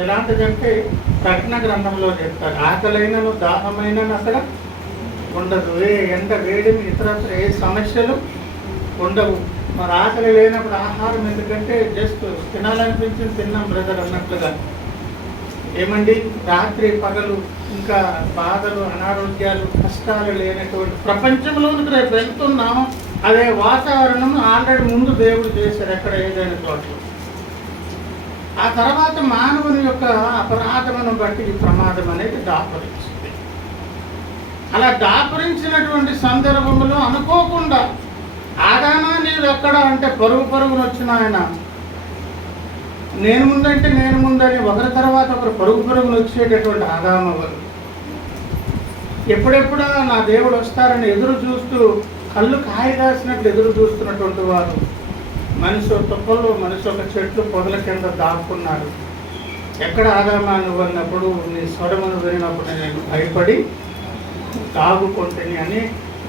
ఎలాంటిదంటే ప్రకటన గ్రంథంలో చెప్తారు, ఆకలైనను దాహమైనను అక్కడ ఉండదు, ఏ ఎండ వేడిమి ఇతరత్ర ఏ సమస్యలు ఉండవు. మరి ఆకలి లేనప్పుడు ఆహారం ఎందుకంటే జస్ట్ తినాలనిపించింది తిన్నాం బ్రదర్ అన్నట్లుగా. ఏమండి, రాత్రి పగలు ఇంకా బాధలు అనారోగ్యాలు కష్టాలు లేనటువంటి ప్రపంచంలోనికి రేపు వెళ్తున్నాం. అదే వాతావరణం ఆల్రెడీ ముందు దేవుడు చేశారు ఎక్కడ ఏదైనా చోట్ల. ఆ తర్వాత మానవుని యొక్క అపరాధమును బట్టి ఈ ప్రమాదం అనేది దాపరించింది. అలా దాపరించినటువంటి సందర్భంలో అనుకోకుండా ఆదామా నీవు ఎక్కడ అంటే పరుగున వచ్చిన ఆయన నేను ముందంటే నేను ముందని ఒకరి తర్వాత ఒకరు పరుగున వచ్చేటటువంటి ఆదామవరు ఎప్పుడెప్పుడా నా దేవుడు వస్తారని ఎదురు చూస్తూ కళ్ళు కాయగాసినట్లు ఎదురు చూస్తున్నటువంటి వారు మనిషి తుప్పలు మనిషి ఒక చెట్లు పొదల కింద దాక్కున్నారు. ఎక్కడ ఆదామా నువ్వు అన్నప్పుడు నీ స్వరమును వినినప్పుడు నేను భయపడి దాగుకుంటుని అని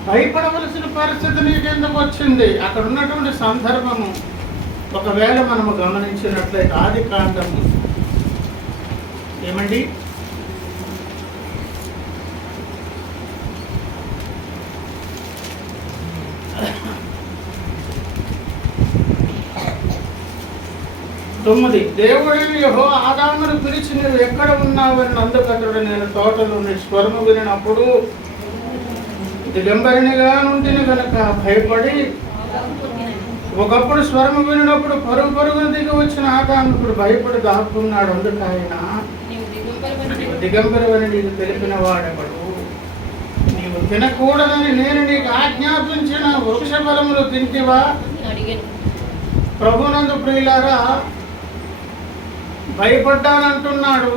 భయపడవలసిన పరిస్థితి నీకెందుకు వచ్చింది? అక్కడ ఉన్నటువంటి సందర్భము ఒకవేళ మనము గమనించినట్లయితే ఆది కాండము ఏమండి 9 దేవుడైన యెహోవా ఆదామును పిలిచి నువ్వు ఎక్కడ ఉన్నావని అందుకతడు నేను తోటలో నీ స్వరము వినినప్పుడు దిగంబరినిగా నుండిని కనుక భయపడి ఒకప్పుడు స్వరము వినినప్పుడు పరుగున దిగి వచ్చిన ఆదాము ఇప్పుడు భయపడి దాక్కున్నాడు. అందుకు ఆయన దిగంబరివని నీకు తెలిపిన వాడెవడు? నీవు తినకూడదని నేను నీకు ఆజ్ఞాపించిన వృక్ష ఫలములు తింటివా? ప్రభునందు ప్రియులారా, భయపడ్డానంటున్నాడు.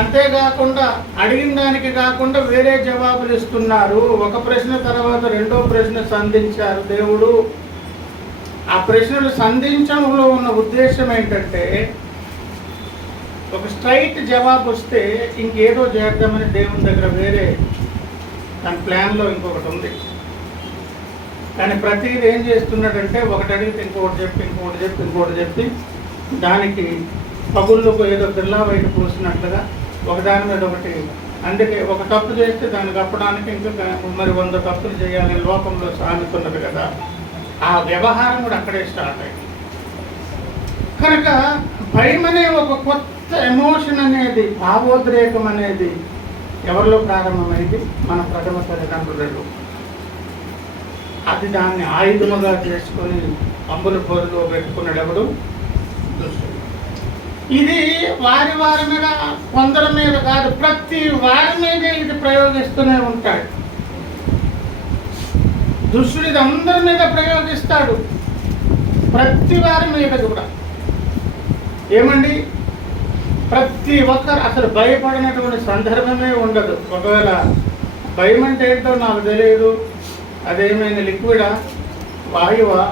అంతేకాకుండా అడిగిన దానికి కాకుండా వేరే జవాబులు ఇస్తున్నారు. ఒక ప్రశ్న తర్వాత రెండో ప్రశ్న సంధించారు దేవుడు. ఆ ప్రశ్నలు సంధించడంలో ఉన్న ఉద్దేశం ఏంటంటే ఒక స్ట్రైట్ జవాబు వస్తే ఇంకేదో చేద్దామని దేవుని దగ్గర వేరే తన ప్లాన్లో ఇంకొకటి ఉంది. కానీ ప్రతిదీ ఏం చేస్తున్నాడంటే ఒకటి అడిగితే ఇంకోటి చెప్పి దానికి పగుళ్ళకు ఏదో బిర్లా బయట పోసినట్లుగా ఒకదాని మీద ఒకటి. అందుకే ఒక తప్పు చేస్తే దాన్ని కప్పడానికి ఇంకా మరి 100 తప్పులు చేయాలని లోకంలో సాగుతున్నది కదా. ఆ వ్యవహారం కూడా అక్కడే స్టార్ట్ అయింది. కనుక భయం అనే ఒక కొత్త ఎమోషన్ అనేది, భావోద్రేకం అనేది ఎవరిలో ప్రారంభమైంది? మన ప్రథమ తల్లిదండ్రులలో. అది దాన్ని ఆయుధముగా చేసుకొని అంబుల పోరులో పెట్టుకున్నాడు ఎవడు? దుష్టుడు. ఇది వారి మీద కొందరి మీద కాదు, ప్రతి వారి మీదే ఇది ప్రయోగిస్తూనే ఉంటాడు. దుష్టుడు ఇది అందరి మీద ప్రయోగిస్తాడు, ప్రతి వారి మీద కూడా. ఏమండి, ప్రతి ఒక్కరు అసలు భయపడినటువంటి సందర్భమే ఉండదు. ఒకవేళ భయం అంటే ఏంటో నాకు తెలియదు, అదేమైనా లిక్విడా, వాయువా,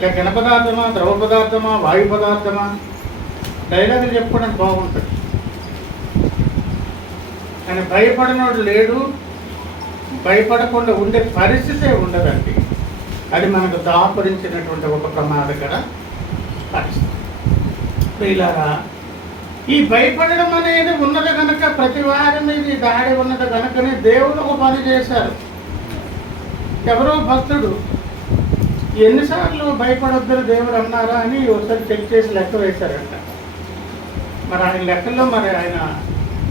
లేక ఘన పదార్థమా, ద్రవ పదార్థమా, వాయు పదార్థమా? డైలాగులు చెప్పుకోవడానికి బాగుంటుంది. కానీ భయపడినోడు లేడు, భయపడకుండా ఉండే పరిస్థితే ఉండదండి. అది మనకు దాపురించినటువంటి ఒక ప్రమాదకర పరిస్థితి. ప్రియులారా, ఈ భయపడడం అనేది ఉన్నది కనుక, ప్రతి వారి మీద ఈ దాడి ఉన్నది కనుకనే దేవుడు ఒక పని చేశారు. ఎవరో భక్తుడు ఎన్నిసార్లు భయపడొద్దని దేవుడు అన్నారా అని ఒకసారి చెక్ చేసి లెక్క వేశారంట. మరి ఆయన లెక్కల్లో ఆయన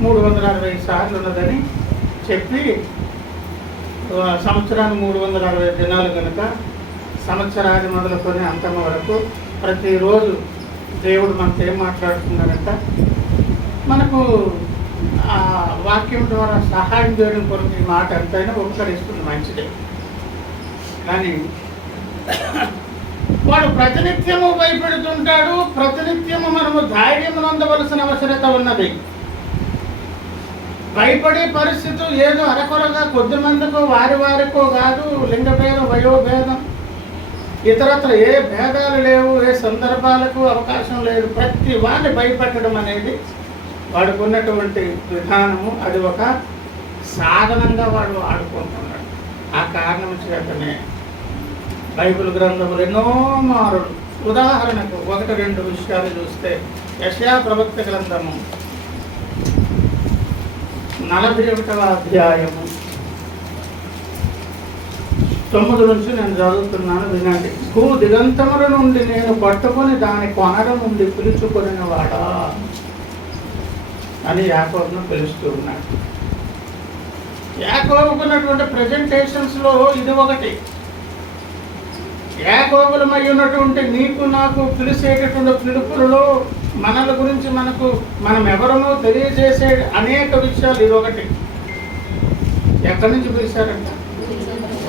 360 సార్లు ఉన్నదని చెప్పి, సంవత్సరానికి 360 దినాలు కనుక సంవత్సరాది మొదలుకొని అంతం వరకు ప్రతిరోజు దేవుడు మనతో ఏం మాట్లాడుతున్నారంట, మనకు ఆ వాక్యం ద్వారా సహాయం చేయడం కొరకు ఈ మాట ఎంతైనా ఉపకరిస్తుంది, మంచిదే. కానీ వాడు ప్రతినిత్యము భయపెడుతుంటాడు. ప్రతినిత్యము మనము ధైర్యం పొందవలసిన అవసరత ఉన్నది. భయపడే పరిస్థితి ఏదో అరకొరగా కొద్ది మందికో వారికో కాదు. లింగభేదం, వయోభేదం, ఇతరత్ర ఏ భేదాలు లేవు, ఏ సందర్భాలకు అవకాశం లేదు. ప్రతి వాడిని భయపెట్టడం అనేది వాడికి ఉన్నటువంటి విధానము, అది ఒక సాధనంగా వాడు ఆడుకుంటున్నాడు. ఆ కారణం చేతనే బైబిల్ గ్రంథములు ఎన్నో మారులు. ఉదాహరణకు 1-2 విషయాలు చూస్తే యెషయా ప్రవక్త గ్రంథము 41వ అధ్యాయము 9 నుంచి నేను చదువుతున్నాను, వినండి. భూ దిగంతముల నుండి నేను పట్టుకొని దాని కొనల నుండి పిలుచుకొనిన వాడా అని యాకోబును పిలుస్తూ ఉన్నాడు. యాకోబుకున్నటువంటి ప్రజెంటేషన్స్లో ఇది ఒకటి. యాకోబులమై ఉన్నటువంటి నీకు నాకు పిలిచేటటువంటి పిలుపులలో మనల గురించి మనం ఎవరమో తెలియజేసే అనేక విషయాలు ఇది ఒకటి. ఎక్కడి నుంచి పిలిచారంట?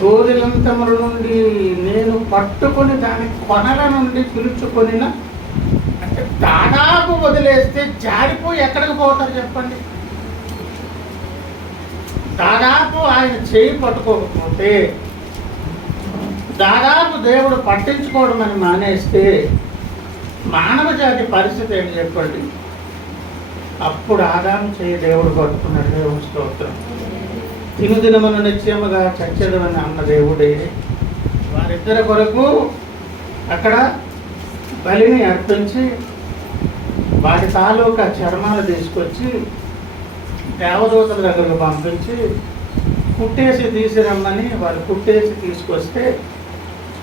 గోదిలంతముల నుండి నేను పట్టుకొని దాని కొనల నుండి పిలుచుకొనిన. అంటే దాదాపు వదిలేస్తే జారిపోయి ఎక్కడికి పోతారు చెప్పండి? దాదాపు ఆయన చేయి పట్టుకోకపోతే, దాదాపు దేవుడు పట్టించుకోవడం అని మానేస్తే మానవ జాతి పరిస్థితి ఏంటి చెప్పండి? అప్పుడు ఆదాము చేయి దేవుడు పట్టుకున్నాడు. దేవుడు స్తోత్రం. దినదినమును నిశ్చయముగా చచ్చేదమని అన్న దేవుడే వారిద్దరి కొరకు అక్కడ బలిని అర్పించి వాటి తాలూకా చర్మాలు తీసుకొచ్చి దేవదూతల దగ్గరకు పంపించి కుట్టేసి తీసిరమ్మని వాళ్ళు కుట్టేసి తీసుకొస్తే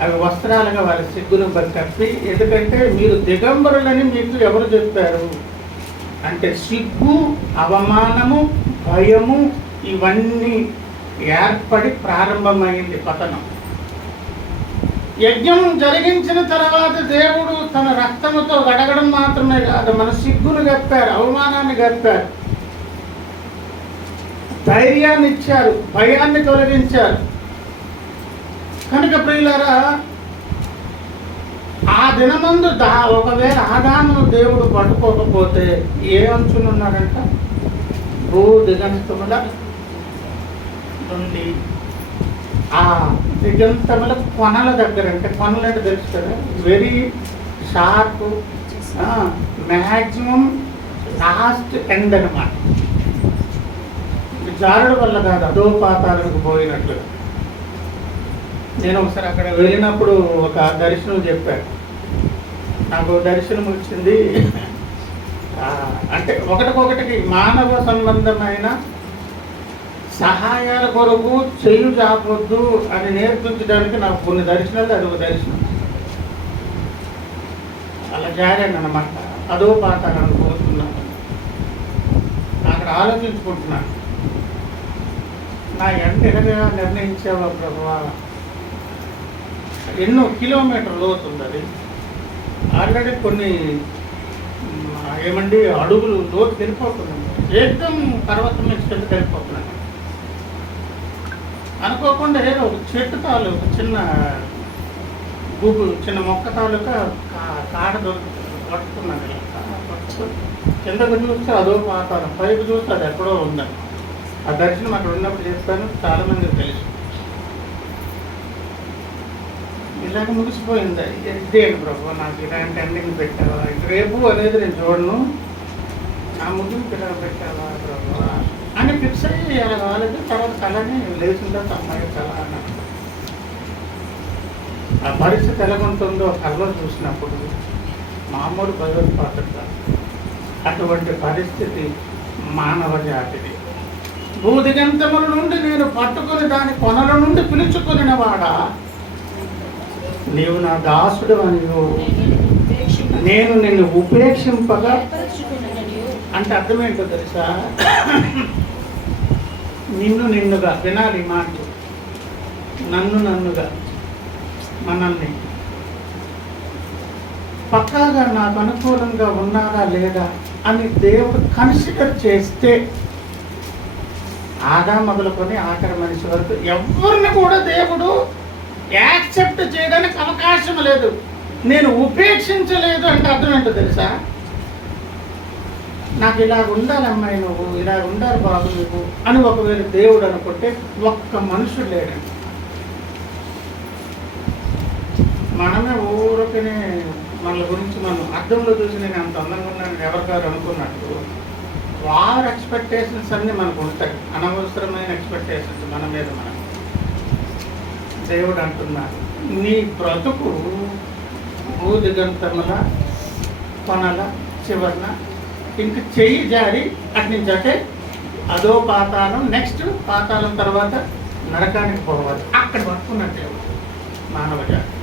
అవి వస్త్రాలుగా వాళ్ళ సిగ్గును కప్పి, ఎందుకంటే మీరు దిగంబరులని మీకు ఎవరు చెప్పారు అంటే సిగ్గు, అవమానము, భయము ఇవన్నీ ఏర్పడి ప్రారంభమైంది పతనం. యజ్ఞం జరిగించిన తర్వాత దేవుడు తన రక్తముతో గడగడం మాత్రమే కాదు, మన సిగ్గును కప్పారు, అవమానాన్ని కప్పారు, ధైర్యాన్ని ఇచ్చారు, భయాన్ని తొలగించారు. కనుక ప్రియులారా, ఆ దినమందు ఒకవేళ ఆదామును దేవుడు పట్టుకోకపోతే ఏ అంచునున్నాడంట? భూ దిగంతముల నుండి ఆ దిగంతముల కొనల దగ్గర, అంటే కొనలు అంటే తెలుసు కదా, very sharp, maximum last end అనమాట. జారుడు వల్ల కాదు, అదో పాతాలకు పోయినట్లుగా. నేను ఒకసారి అక్కడ వెళ్ళినప్పుడు ఒక దర్శనం చెప్పాను. నాకు దర్శనం వచ్చింది. అంటే ఒకటికొకటికి మానవ సంబంధమైన సహాయాల కొరకు చెయ్యి చాపొద్దు అని నేర్పించడానికి నాకు కొన్ని దర్శనాలు, అది ఒక దర్శనం. అలా జారాను అన్నమాట. అదో పాతాలను పోతున్నాను. అక్కడ ఆలోచించుకుంటున్నాను, నా ఎనగా నిర్ణయించావా ప్రభువా? ఎన్నో కిలోమీటర్ లోతుంది అది. ఆల్రెడీ కొన్ని ఏమండి అడుగులు లోతుకి వెళ్ళిపోతున్నాను. ఏకదం పర్వతం మీద కిందకి వెళ్ళిపోతున్నాను. అనుకోకుండా ఏదో ఒక చెట్టు తాలూకు చిన్న చిన్న మొక్క తాలూకా కాడ పట్టుకున్నాను. కిందకు చూస్తే అదో పాతాళం, పైకి చూస్తే అది ఎక్కడో ఉందని. ఆ దర్శనం అక్కడ ఉన్నప్పుడు చెప్పాను, చాలామందికి తెలుసు. ఇలాగ ముగిసిపోయింది. ఇదేంటి ప్రభు నాకు ఇలాంటి ఎండింగ్ పెట్టావా? రేపు అనేది నేను చూడను, నా ముగింపు ఇలా పెట్టావా ప్రభు అని ఫిక్స్ అయ్యి అలా కాలేదు. తర్వాత కళని లేచిన తర్వాత అమ్మాయి కళ అన్నాడు. ఆ పరిస్థితి ఎలాగుంటుందో కళలో చూసినప్పుడు మామూలు భయోత్పాదక కాదు. అటువంటి పరిస్థితి మానవ జాతిది. భూదిగంతముల నుండి నేను పట్టుకొని దాని కొనల నుండి పిలుచుకొనిన వాడా, నీవు నా దాసుడు అని నేను నిన్ను ఉపేక్షింపగా. అంటే అర్థమేంటో తెలుసా? నిన్నుగా వినాలి మాట, నన్నుగా, మనల్ని పక్కాగా నాకు అనుకూలంగా ఉన్నారా లేదా అని దేవుడు కన్సిడర్ చేస్తే, ఆదా మొదలుకొని ఆఖరి మనిషి వరకు ఎవరిని కూడా దేవుడు యాక్సెప్ట్ చేయడానికి అవకాశం లేదు. నేను ఉపేక్షించలేదు అంటే అర్థం ఏంటో తెలుసా? నాకు ఇలాగ ఉండాలి అమ్మాయి, నువ్వు ఇలాగ ఉండాలి బాబు నువ్వు అని ఒకవేళ దేవుడు అనుకుంటే ఒక్క మనుషుడు లేడండి. మనమే ఊరికనే మన గురించి మనం అర్థంలో చూసి నేను అంత అందంగా ఉన్నాను ఎవరికారు అనుకున్నట్టు వారి ఎక్స్పెక్టేషన్స్ అన్నీ మనకు ఉంటాయి. అనవసరమైన ఎక్స్పెక్టేషన్స్ మన మీద మనం. దేవుడు అంటున్నారు, నీ బ్రతుకు భూదిగంతముల కొనల చివరన ఇంక చెయ్యి జారి అటు నుంచి అంటే అదో పాతాళం, నెక్స్ట్ పాతాళం తర్వాత నరకానికి పోవాలి. అక్కడ పట్టుకున్నట్టే మానవ జాతి.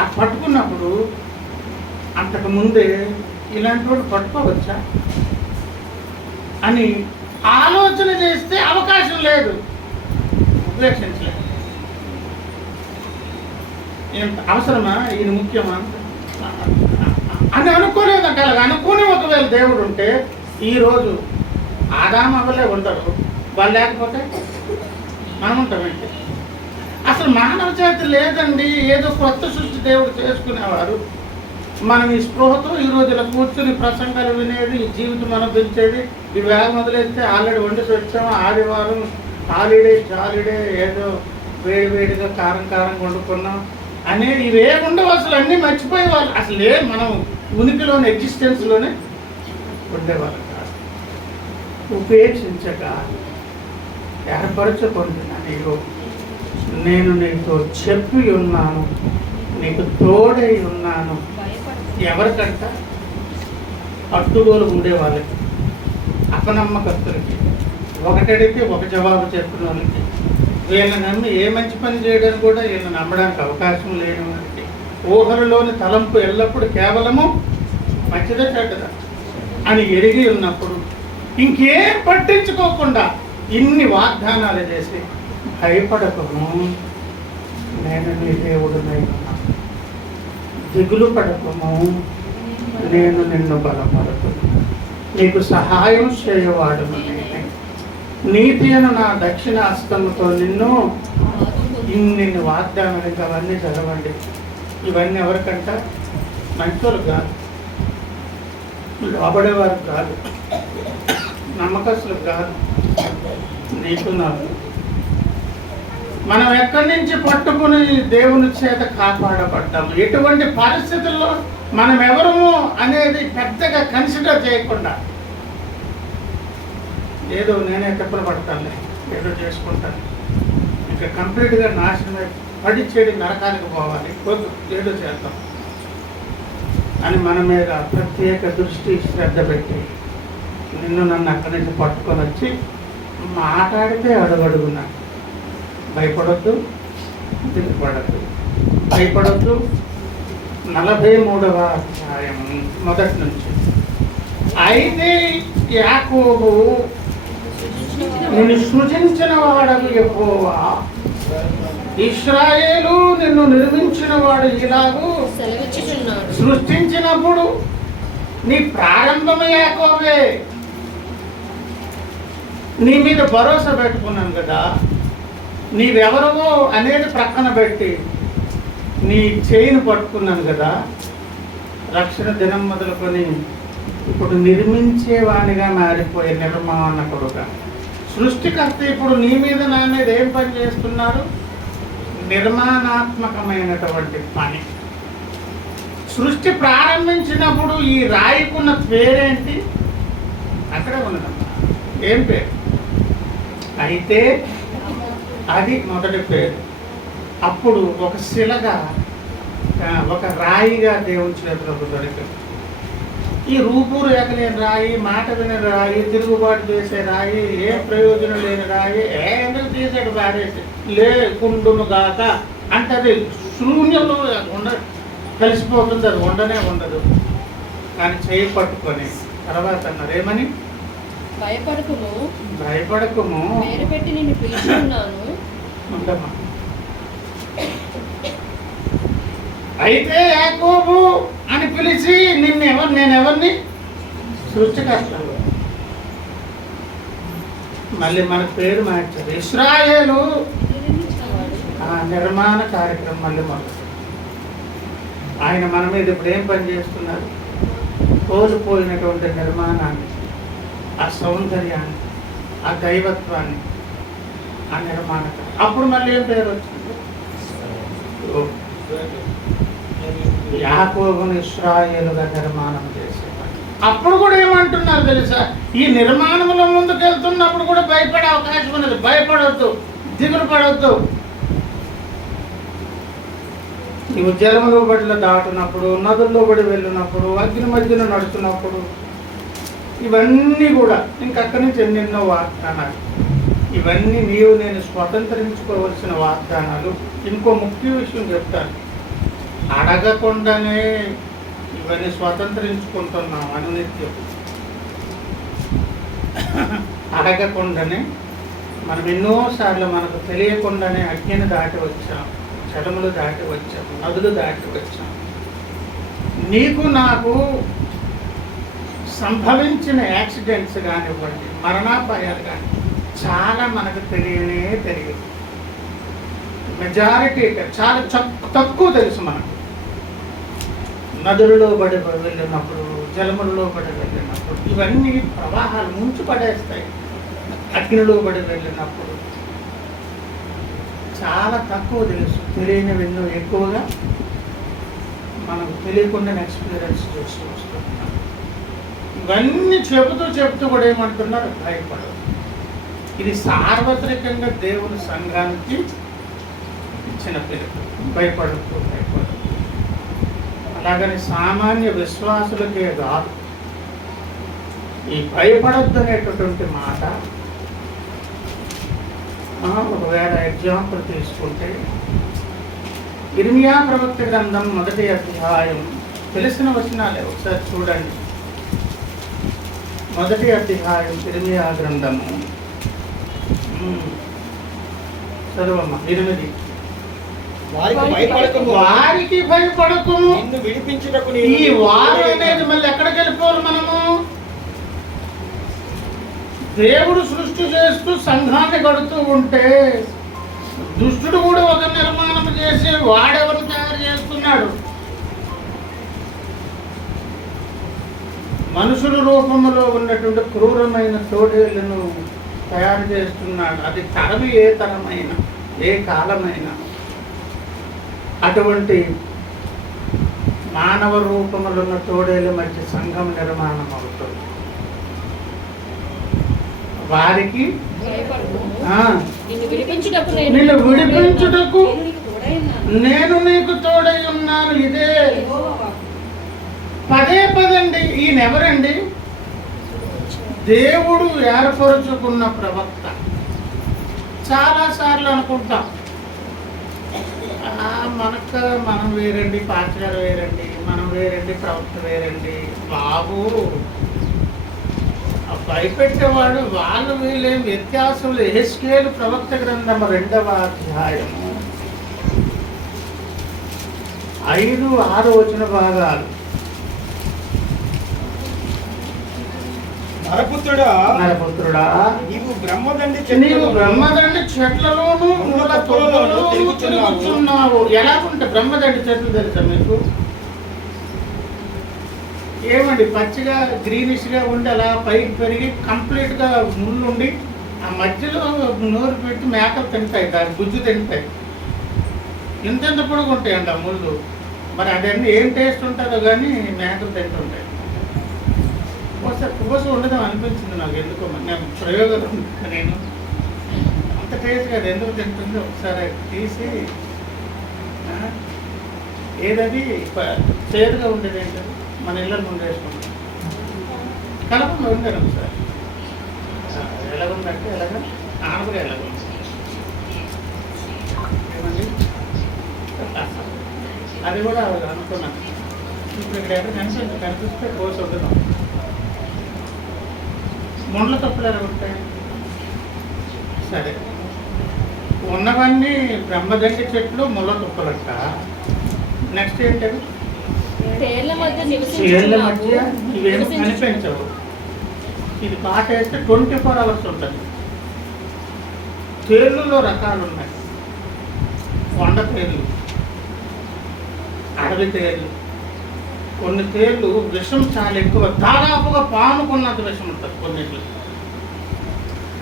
ఆ పట్టుకున్నప్పుడు అంతకు ముందే ఇలాంటి వాడు పట్టుకోవచ్చా అని ఆలోచన చేస్తే అవకాశం లేదు, ఉపేక్షించలేదు. ఎంత అవసరమా, ఇది ముఖ్యమా అని అనుకోలేదంటే. అలాగ అనుకుని ఒకవేళ దేవుడు ఉంటే ఈరోజు ఆదాము అవ్వలే ఉండరు, వాళ్ళు లేకపోతే మనం ఉంటామంటే. అసలు మానవ జాతి లేదండి, ఏదో కొత్త సృష్టి దేవుడు చేసుకునేవారు. మనం ఈ స్పృహతో ఈరోజు ఇలా కూర్చుని ప్రసంగాలు వినేది, ఈ జీవితం అనుభవించేది. ఈ వేగ మొదలెస్తే ఆల్రెడీ వండి వచ్చాము, ఆదివారం హాలిడే ఏదో వేడిగా కారంగా వండుకున్నాం అనేది ఇవే ఉండవు. అసలు అన్నీ మర్చిపోయేవాళ్ళు. అసలే మనం ఉనికిలోని ఎగ్జిస్టెన్స్లోనే ఉండేవాళ్ళు కాదు. ఉపేక్షించక ఏర్పరచుకుంటున్నా, నేను నీతో చెప్పి ఉన్నాను, నీకు తోడై ఉన్నాను. ఎవరికంట? అట్టుగోలు ఉండేవాళ్ళకి, అపనమ్మకస్తులకి, ఒకటడిగితే ఒక జవాబు చెప్పిన వాళ్ళకి, వీళ్ళని నమ్మి ఏ మంచి పని చేయడానికి కూడా వీళ్ళని నమ్మడానికి అవకాశం లేని వారికి, ఊహలలోని తలంపు ఎల్లప్పుడూ కేవలము మంచిదే చెడ్డదా అని ఎరిగి ఉన్నప్పుడు ఇంకేం పట్టించుకోకుండా ఇన్ని వాగ్దానాలు చేసి భయపడకము, నేను నీ దేవుడినై ఉన్నాను, దిగులు పడకము, నేను నిన్ను బలపడుతున్నాను, నీకు సహాయం చేయవాడును నేనే, నీతి అను నా దక్షిణ హస్తముతో నిన్ను. ఇన్ని వాగ్దానాలు ఇంకా అవన్నీ చదవండి. ఇవన్నీ ఎవరికంట? మంచోళ్ళు కాదు, లోబడేవారు కాదు, నమ్మకస్తులు కాదు, నీకు నాకు. మనం ఎక్కడి నుంచి పట్టుకుని దేవుని చేత కాపాడబడ్డాము, ఎటువంటి పరిస్థితుల్లో మనం ఎవరము అనేది పెద్దగా కన్సిడర్ చేయకుండా, ఏదో నేనే తిప్పలు పడతానులే, ఏదో చేసుకుంటాను, ఇంకా కంప్లీట్గా నాశనమై పడి చెడి నరకానికి పోవాలి, ఏదో చేద్దాం అని మన మీద ప్రత్యేక దృష్టి శ్రద్ధ పెట్టి నిన్ను నన్ను అక్కడి నుంచి పట్టుకొని వచ్చి మాట్లాడితే అడుగడుగున్నా భయపడొద్దు, దిగుపడద్దు, భయపడొద్దు. 43వ అధ్యాయం మొదటి నుంచి. అయితే యాకోబు నిన్ను సృజించిన వాడకు యెహోవా, ఇశ్రాయేలు నిన్ను నిర్మించిన వాడు ఇలాగూ సృష్టించినప్పుడు నీ ప్రారంభము యాకోబే. నీ మీద భరోసా పెట్టుకున్నాను కదా, నీవెవరవో అనేది ప్రక్కన పెట్టి నీ చేయిని పట్టుకున్నాను కదా, రక్షణ దినం మొదలుకొని ఇప్పుడు నిర్మించేవానిగా మారిపోయే నిర్మాణకుడుగా. సృష్టికర్త ఇప్పుడు నీ మీద నా మీద ఏం పని చేస్తున్నారు? నిర్మాణాత్మకమైనటువంటి పని. సృష్టి ప్రారంభించినప్పుడు ఈ రాయికున్న పేరేంటి? అక్కడే ఉన్నదమ్మా, ఏం పేరు? అయితే అది మొదటి పేరు. అప్పుడు ఒక శిలగా, ఒక రాయిగా దేవుని చేతులకు దొరికింది. ఈ రూపురేఖ లేని రాయి, మాట విని రాయి, తిరుగుబాటు చేసే రాయి, ఏ ప్రయోజనం లేని రాయి, ఎందుకు తీసాడు పారేసి లేకుండును గాక అంటే అది శూన్యంలో కలిసిపోతుంది, అది ఉండనే ఉండదు. కానీ చేయి పట్టుకొని తర్వాత అన్నారు ఏమని? భయపడకుము, పెట్టి నిన్ను పిలుచుకున్నాను. ఉండమ్మా. అయితే యాకోబు అని పిలిచి నేనెవరిని? సృష్టికర్తలు. మళ్ళీ మన పేరు మార్చారు, ఇశ్రాయేలు. నిర్మాణ కార్యక్రమం మళ్ళీ మొదలు. ఆయన మన మీద ఇప్పుడు ఏం పని చేస్తున్నారు? కోల్పోయినటువంటి నిర్మాణాన్ని, ఆ సౌందర్యాన్ని, ఆ దైవత్వాన్ని, ఆ నిర్మాణ. అప్పుడు మళ్ళీ ఏం పేరు వచ్చింది? యాకోబును ఇశ్రాయేలుగా నిర్మాణం చేసేవాడు. అప్పుడు కూడా ఏమంటున్నారు తెలుసా? ఈ నిర్మాణంలో ముందుకు వెళ్తున్నప్పుడు కూడా భయపడే అవకాశం ఉన్నది. భయపడవద్దు, దిగులు పడవద్దు. నీవు జలములో బడిలో దాటినప్పుడు, నదుల్లో బడి వెళ్ళినప్పుడు, అగ్ని మధ్యన నడుచున్నప్పుడు, ఇవన్నీ కూడా ఇంకక్కడి నుంచి ఎన్నెన్నో వాగ్దానాలు. ఇవన్నీ నీవు నేను స్వతంత్రించుకోవలసిన వాగ్దానాలు. ఇంకో ముఖ్య విషయం చెప్తాను, అడగకుండానే ఇవన్నీ స్వతంత్రించుకుంటున్నాం అనునిత్యం. అడగకుండానే మనం ఎన్నోసార్లు మనకు తెలియకుండానే అగ్నిని దాటి వచ్చాం, జలములు దాటి వచ్చాం, నదులు దాటి వచ్చాం. నీకు నాకు సంభవించిన యాక్సిడెంట్స్ కానివ్వండి, మరణాపాయాలు కానీ చాలా మనకు తెలియదు. మెజారిటీ చాలా తక్కువ తెలుసు మనకు. నదులలో పడి వెళ్ళినప్పుడు, జలములలో పడి వెళ్ళినప్పుడు, ఇవన్నీ ప్రవాహాలు ముంచి పడేస్తాయి. అగ్నిలో పడి వెళ్ళినప్పుడు చాలా తక్కువ తెలుసు. తెలియనివి ఎన్నో ఎక్కువగా మనకు తెలియకుండా ఎక్స్పీరియన్స్ చేస్తూ వస్తున్నాం. ఇవన్నీ చెబుతూ కూడా ఏమంటున్నారు, భయపడదు. ఇది సార్వత్రికంగా దేవుని సంఘానికి ఇచ్చిన పేరు. భయపడదు. అలాగని సామాన్య విశ్వాసులకే కాదు. ఈ భయపడద్దు అనేటటువంటి మాట ఒకవేళ ఎగ్జాంపుల్ తీసుకుంటే, ఇర్మియా ప్రవక్త గ్రంథం 1వ అధ్యాయం, తెలిసిన వచనాలే ఒకసారి చూడండి. 1వ అధ్యాయం ఇర్మియా గ్రంథము, చదవమ్మా. 8. వారికి భయపడకుము, ఈ వారు అనేది మళ్ళీ ఎక్కడికి వెళ్ళిపోవాలి మనము? దేవుడు సృష్టి చేస్తూ సంఘాన్ని కడుతూ ఉంటే, దుష్టుడు కూడా ఒక నిర్మాణం చేసి వాడెవరు తయారు చేస్తున్నాడు? మనుషుల రూపంలో ఉన్నటువంటి క్రూరమైన తోడేళ్లను తయారు చేస్తున్నాడు. అది తరమి ఏ తరమైన, ఏ కాలమైన అటువంటి మానవ రూపములు ఉన్న తోడేళ్ళ మధ్య సంఘం నిర్మాణం అవుతుంది. వారికి నిన్ను విడిపించుటకు నేను నీకు తోడై ఉన్నాను. ఇదే పదండి. ఈయనెవరండి? దేవుడు ఏర్పరుచుకున్న ప్రవక్త. చాలాసార్లు అనుకుంటాం, మనం వేరండి, పాత్రలు వేరండి, మనం వేరండి, ప్రవక్త వేరండి. బాబు, భయపెట్టేవాడు వాళ్ళు వీళ్ళేం వ్యత్యాసం లేదు. యెహెజ్కేలు ప్రవక్త గ్రంథం 2వ అధ్యాయము 5, 6 వచన భాగాలు. నరపుత్రుడా, నీవు బ్రహ్మదండి చెట్లలోనూ ముళ్ళ తొట్టెలోనూ తిరుగుచున్నావు. ఎలాగుంటే బ్రహ్మదండి చెట్లు తెలుసా మీకు? ఏమండి, పచ్చిగా గ్రీనిష్గా ఉండి అలా పైకి పెరిగి కంప్లీట్గా ముళ్ళు ఉండి ఆ మధ్యలో నోరు పెట్టి మేకలు తింటాయి, దాని గుజ్జు తింటాయి. ఇంతెంత పొడుగు ఉంటాయండి ఆ ముళ్ళు. మరి అదన్నీ ఏం టేస్ట్ ఉంటుందో కానీ మేకలు తింటుంటాయి. ఒకసారి పువ్వసు ఉండడం అనిపించింది నాకు. ఎందుకో నేను ప్రయోగాలు నేను అంత టేస్ట్గా అది ఎందుకు తింటుంది ఒకసారి తీసి, ఏదది చేదుగా ఉండేది ఏంటది మన ఇళ్ళ ముందు వేసుకుంటాం. కలపంలో ఉండారు ఒకసారి. ఎలాగుందంటే ఎలాగ ఆనపగా ఎలాగుంది ఏమండి, అది కూడా అనుకున్నాను. ఇప్పుడు ఇక్కడ ఎక్కడ కనిపిస్తే కోసి వద్దుదాం. మొండ్ల తప్పులు ఎలా ఉంటాయి? సరే, ఉన్నవన్నీ బ్రహ్మదండి చెట్లు, ముళ్ళ తుప్పలంట. నెక్స్ట్ ఏంటది? తేళ్ల మధ్య ఇవేమో కనిపించవు. ఇది పాట వేస్తే 24 hours ఉంటుంది. తేళ్ళలో రకాలు ఉన్నాయి. కొండ తేళ్ళు, అడవి తేళ్ళు. కొన్ని తేళ్ళు విషం చాలా ఎక్కువ, దాదాపుగా పాముకున్నంత విషం ఉంటుంది కొన్నిట్లు.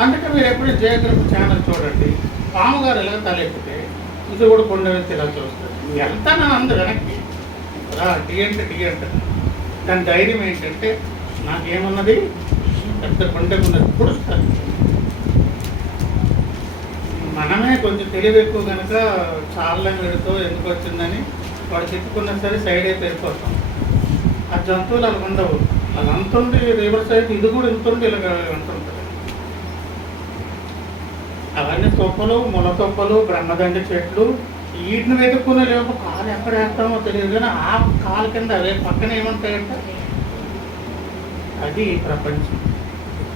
అందుకే మీరు ఎప్పుడు జయగ్రహ ఛానల్ చూడండి, పాము గారు ఎలా తలెక్కితే ఇది కూడా కొండ వెళ్తే ఇలా చూస్తారు. వెళ్తాను అందు వెనక్కి టీ అంటే దాని ధైర్యం ఏంటంటే, నాకేమన్నది పెద్ద కొండ ఉన్నది పుడుస్తారు. మనమే కొంచెం తెలివి ఎక్కువ కనుక చాలా వెళుతూ ఎందుకు వచ్చిందని వాడు తిట్టుకున్నా సరే సైడ్ అయిపోయి వెళ్ళిపోతాం. ఆ జంతువులు అలా ఉండవు. అది అంత ఉంది రివర్ సైడ్, ఇది కూడా ఇంత ఉంది, ఇలాగ ఉంటుంది. అవన్నీ తొప్పలు, ముల తొప్పలు, బ్రహ్మదండి చెట్లు, వీటిని వెతుక్కునే లేవు. కాలు ఎక్కడ వేస్తామో తెలియదు, కానీ ఆ కాలు కింద అవే పక్కన ఏముంటాయంట. అది ప్రపంచం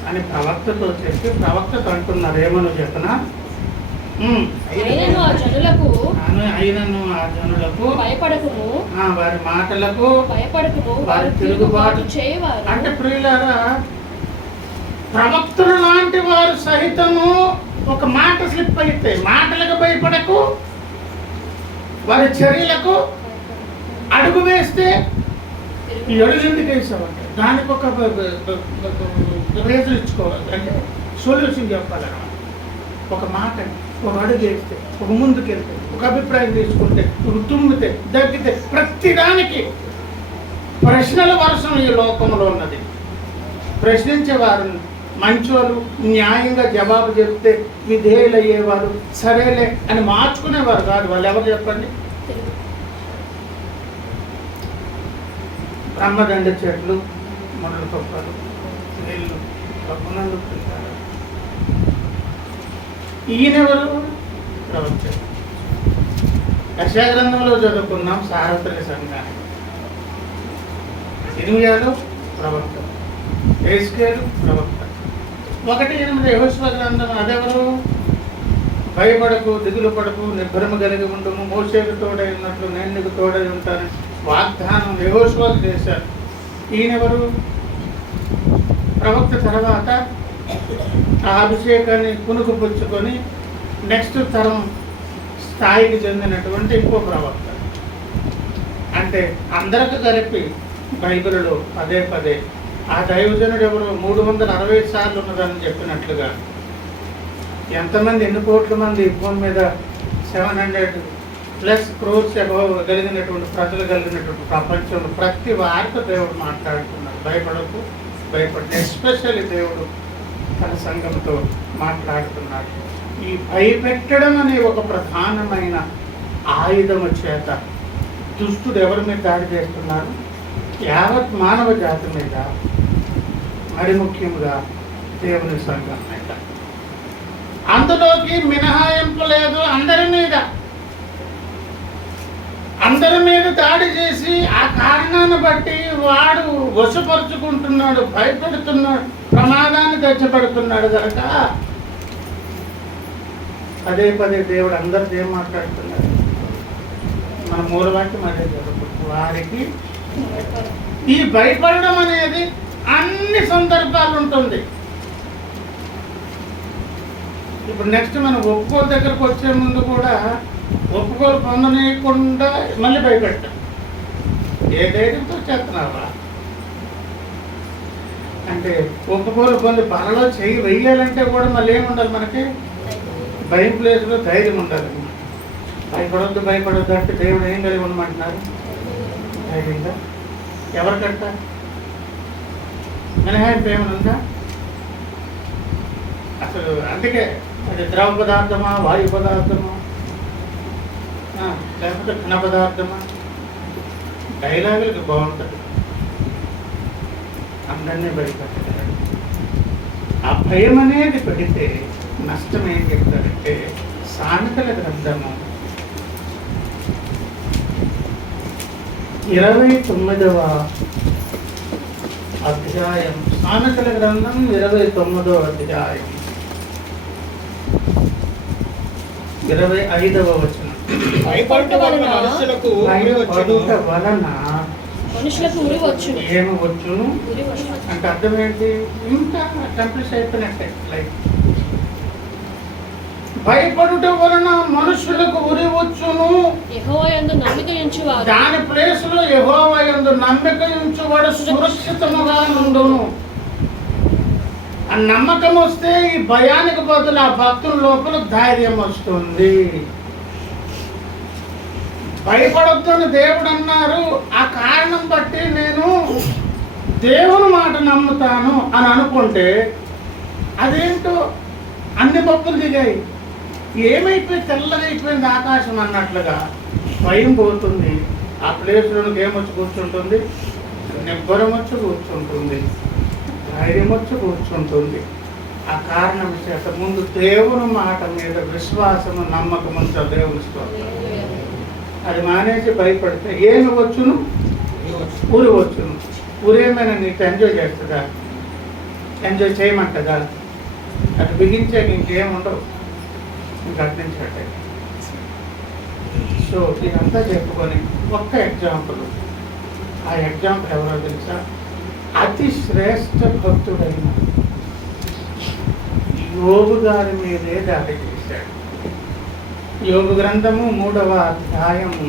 అని ప్రవక్తతో చెప్పి ప్రవక్తతో అంటున్నారు. ఏమని చెప్పనా, అయినను ఆ జనులకు భయపడకుము, వారి మాటలకు భయపడకుము, వారి తిరుగుబాటు చేయవారు. అంటే ప్రియులారా, ప్రవక్తులు లాంటి వారు సహితము ఒక మాట స్లిప్ అయితే మాటలకు భయపడకు, వారి చర్యలకు అడుగు వేస్తే ఈ అడుగు ఎందుకు వేసామంటే దానికి ఒక రీజన్ ఇచ్చుకోవాలి, అంటే సొల్యూషన్ చెప్పాలన్నమాట. ఒక మాట, ఒక అడుగు వేస్తే, ఒక ముందుకెళ్తే, ఒక అభిప్రాయం తీసుకుంటే, ఒక తుమ్మితే, దగ్గితే, ప్రతిదానికి ప్రశ్నల వర్షం ఈ లోకంలో ఉన్నది. ప్రశ్నించేవారు మంచోళ్ళు, న్యాయంగా జవాబు చెప్తే విధేయులు అయ్యేవారు, సరేలే అని మార్చుకునేవారు కాదు. వాళ్ళు ఎవరు చెప్పండి? బ్రహ్మదండ చెట్లు, ముళ్ళ తొప్పలు, నీళ్ళు తప్పునందుకుంటారు. ఈయనెవరు? ప్రవక్త. యెషయా గ్రంథంలో చదువుకున్నాం సార్వత్రిక సంఘానికి. ఇర్మీయాలు ప్రవక్త, యెహెజ్కేలు ప్రవక్త. 1:8 యెహోషువ గ్రంథం. అదెవరు? భయపడకు, దిగులు పడకు, నిబ్బరమ కలిగి ఉండము, మోషేకు తోడై ఉన్నట్లు నేను నీకు తోడై ఉంటాను వాగ్దానం యెహోషువకు చేశారు. ఈయనెవరు? ప్రవక్త తర్వాత ఆ అభిషేకాన్ని పుణుకుపుచ్చుకొని నెక్స్ట్ తరం స్థాయికి చెందినటువంటి ఇంకో ప్రవక్త. అంటే అందరికి కలిపి బైబిల్లో పదే పదే ఆ దైవజనుడు ఎవరు 360 సార్లు ఉన్నదని చెప్పినట్లుగా, ఎంతమంది, ఎన్ని కోట్ల మంది భూమి మీద 700+ క్రోర్స్ కలిగినటువంటి ప్రజలు కలిగినటువంటి ప్రపంచంలో ప్రతి వారితో దేవుడు మాట్లాడుతున్నారు. భయపడకు, భయపడ. ఎస్పెషల్లీ దేవుడు తన సంఘంతో మాట్లాడుతున్నాడు. ఈ భయపెట్టడం అనే ఒక ప్రధానమైన ఆయుధము చేత దుష్టుడు ఎవరి మీద దాడి చేస్తున్నారు? యావత్ మానవ జాతి మీద, మరి ముఖ్యంగా దేవుని సంఘం మీద. అందులోకి మినహాయింపు లేదు. అందరి మీద దాడి చేసి ఆ కారణాన్ని బట్టి వాడు వశపరుచుకుంటున్నాడు, భయపెడుతున్నాడు, ప్రమాదాన్ని తెచ్చబడుతున్నాడు కనుక పదే పదే దేవుడు అందరితో ఏం మాట్లాడుతున్నాడు? మన మూలవాక్యం అదే జరుగుతుంది. వారికి ఈ భయపడడం అనేది అన్ని సందర్భాలు ఉంటుంది. ఇప్పుడు నెక్స్ట్ మనం ఒప్పుకోలు దగ్గరకు వచ్చే ముందు కూడా ఒప్పుకోలు పొందనీయకుండా మళ్ళీ భయపెట్టాం. ఏ ధైర్యంతో చేస్తున్నావా అంటే, ఒప్పుకోలు పొంది బలలో చెయ్యి వెయ్యాలంటే కూడా మళ్ళీ ఏముండాలి? మనకి భయం ప్లేస్లో ధైర్యం ఉండాలి. భయపడొద్దు అంటే దేవుడు ఏం కలిగి ఉండమంటున్నారు? ధైర్యంగా. ఎవరికంట మినహాయింపు ఏమైనా ఉందా? అసలు అందుకే అది ద్రవ పదార్థమా, వాయు పదార్థమా, లేకపోతే ఘన పదార్థమా? డైలాగులకి బాగుంటుంది. అందరినీ భయపెట్టగలడు. ఆ భయం అనేది పెడితే నష్టం ఏం చెప్తారంటే, సామెతల గ్రంథము 29వ అధ్యాయం. సామెతల గ్రంథం 29వ అధ్యాయం 25వ వచనం. భయపడుట వలన మనుషులకు ఉరి వచ్చును. ఏమి వచ్చును అంటే అర్థం ఏంటి? ఇంకా కంప్లీట్ అయిపోయినట్టే లైఫ్. భయపడుట వలన మనుషులకు ఉరి వచ్చును. యెహోవా యందు నమ్మిక ఉంచువారు, దాని ప్లేస్ లో యెహోవా యందు నమ్మిక ఉంచువాడు సురక్షితముగా నుండును. ఆ నమ్మకం వస్తే ఈ భయానికి బదులు ఆ భక్తుల లోపల ధైర్యం వస్తుంది. భయపడొద్దని దేవుడు అన్నారు. ఆ కారణం బట్టి నేను దేవుని మాట నమ్ముతాను అని అనుకుంటే అదేంటో అన్ని మబ్బులు దిగాయి. ఏమైపోయి తెల్లగైపోయింది ఆకాశం అన్నట్లుగా భయం పోతుంది, ఆ ప్లేస్లోనికి ఏమొచ్చి కూర్చుంటుంది? నిబ్బరం వచ్చి కూర్చుంటుంది, ధైర్యం వచ్చి కూర్చుంటుంది. ఆ కారణం చేత ముందు దేవుని మాట మీద విశ్వాసము నమ్మకం ఉంచాలి. దేవుని స్తోత్రం. అది మానేసి భయపడితే ఏమి వచ్చును? ఊరి వచ్చును. ఊరేమైనా నీకు ఎంజాయ్ చేస్తుందా? ఎంజాయ్ చేయమంటదా? అది బిగించాక ఇంకేముండవు, ఇంక అట్టించట్టే. సో ఇదంతా చెప్పుకొని ఒక్క ఎగ్జాంపుల్, ఆ ఎగ్జాంపుల్ ఎవరో తెలుసా? అతి శ్రేష్ఠ భక్తుడైన యోబు గారి మీదే దాడి చేశాడు. యోబు గ్రంథము 3వ అధ్యాయము,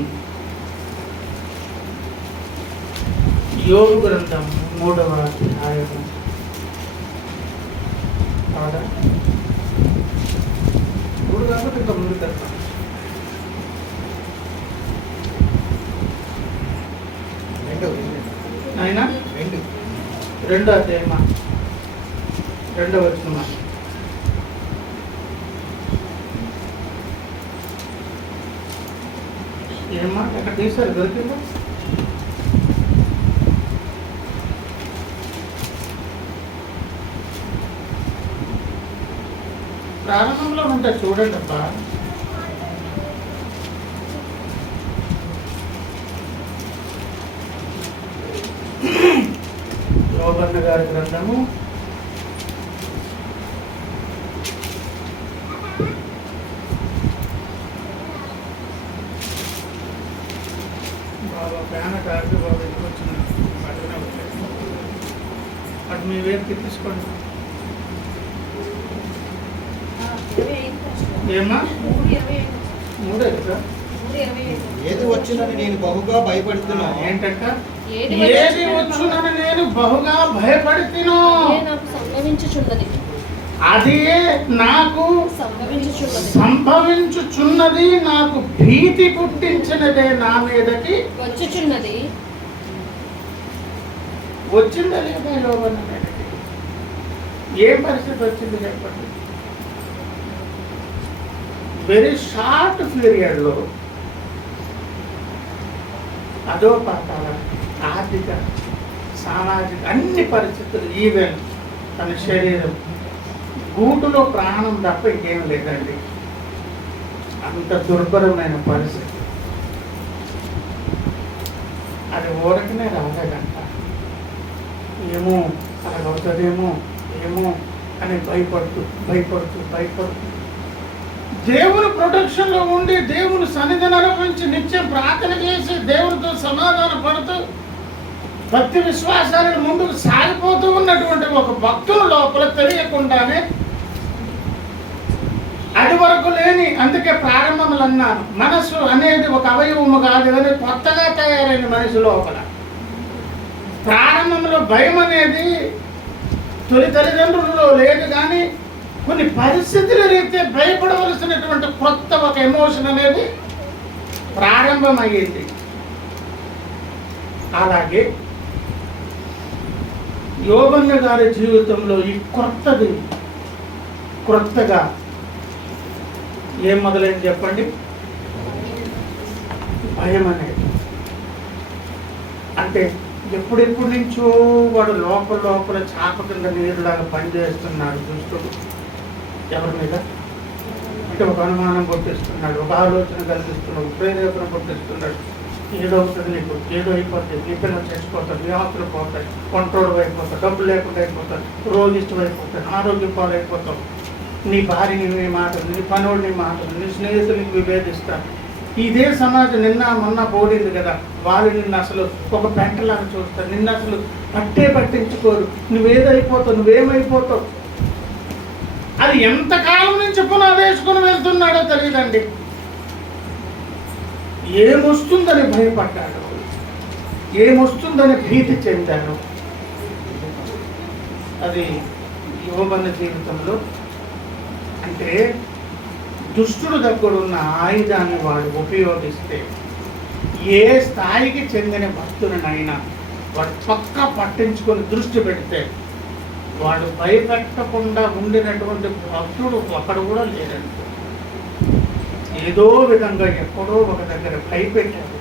యోబు గ్రంథము 3వ అధ్యాయము కాదా? ఇప్పుడు కాబట్టి ఇంకా ముందుకు వెళ్తాం. అయినా 2వ అధ్యాయమా, 2వ వచనమా? ఏమా ఎక్కడ తీసారు? దొరికిందా? ప్రారంభంలో ఉంటా చూడండి అబ్బా. యోబన్న గారి గ్రంథము 2000 తీసుకోండి. ఏమా 3 కదా? ఏది వచ్చిందని నేను బహుగా భయపడుతున్నాను. ఏంటంట? ఏది వచ్చునని నేను బహుగా భయపడుతున్నా, నాకు సంభవించుచున్నది. అది నాకు సంభవించుచున్నది, నాకు భీతి పుట్టించినదే నా మీదకి వచ్చుచున్నది. వచ్చిందా లేదా యోబన్న మీదకి? ఏ పరిస్థితి వచ్చింది చెప్పండి? వెరీ షార్ట్ పీరియడ్లో అదో పాతాల ఆర్థిక సామాజిక అన్ని పరిస్థితులు, ఈవెన్ తన శరీరం గూటులో ప్రాణం తప్ప ఇంకేం లేదండి. అంత దుర్భరమైన పరిస్థితి. అది ఊరకనే రాలేదంట. ఏమో అలాగవుతుందేమో ఏమో అని భయపడుతూ భయపడుతూ భయపడుతూ దేవుని ప్రొటెక్షన్లో ఉండి దేవుని సన్నిధిని అనుభవించి నిత్యం ప్రార్థన చేసి దేవునితో సమాధాన పడుతూ భక్తి విశ్వాసాలను ముందుకు సాగిపోతూ ఉన్నటువంటి ఒక భక్తుల లోపల తెలియకుండానే అది వరకు లేని, అందుకే ప్రారంభములు అన్నాను, మనసు అనేది ఒక అవయవము కాదు కానీ కొత్తగా తయారైన మనిషి లోపల ప్రారంభంలో భయం అనేది తొలి తల్లిదండ్రులలో లేదు, కానీ కొన్ని పరిస్థితుల రీత్యా భయపడవలసినటువంటి కొత్త ఒక ఎమోషన్ అనేది ప్రారంభమయ్యింది. అలాగే యోబన్న గారి జీవితంలో ఈ క్రొత్తగా ఏం మొదలైంది చెప్పండి? భయం అనేది. అంటే ఎప్పుడెప్పటి నుంచో వాడు లోపల చాప కింద నీరులాగా పనిచేస్తున్నాడు దుష్టుడు. ఎవరి మీద అంటే ఒక అనుమానం కొట్టిస్తున్నాడు, ఒక ఆలోచన కల్పిస్తున్నాడు, ప్రేరేపణ కొట్టిస్తున్నాడు. ఏదో అవుతుంది నీకు, ఏదో అయిపోతుంది, నీ పిల్లలు చచ్చిపోతాడు, నీ ఆస్తులు పోతాయి, కొంట్రోడు అయిపోతాడు, డబ్బు లేకుండా అయిపోతాడు, రోగిష్టం అయిపోతాడు, ఆరోగ్యం పాలైపోతావు, నీ భార్యని నీ మాటలు, నీ పనుడిని మాటలు, నీ స్నేహితునికి విభేదిస్తాడు. ఇదే సమాజం నిన్న మొన్న పోడింది కదా, వాళ్ళు నిన్ను అసలు ఒక పెంటలాగా చూస్తారు, నిన్ను అసలు పట్టించుకోరు, నువ్వేమైపోతావు. అది ఎంతకాలం నుంచి పునాదేసుకుని వెళ్తున్నాడో తెలియదండి. ఏమొస్తుందని భయపడ్డాడు, ఏమొస్తుందని భీతి చెందాడు. అది యోబన్న జీవితంలో. అంటే దుష్టుడు దగ్గరున్న ఆయుధాన్ని వాడు ఉపయోగిస్తే ఏ స్థాయికి చెందిన భక్తులనైనా వాడు పక్కా పట్టించుకొని దృష్టి పెడితే వాడు భయపెట్టకుండా ఉండినటువంటి భక్తుడు ఒకడు కూడా లేడండి. ఏదో విధంగా ఎక్కడో ఒక దగ్గర భయపెట్టాడు.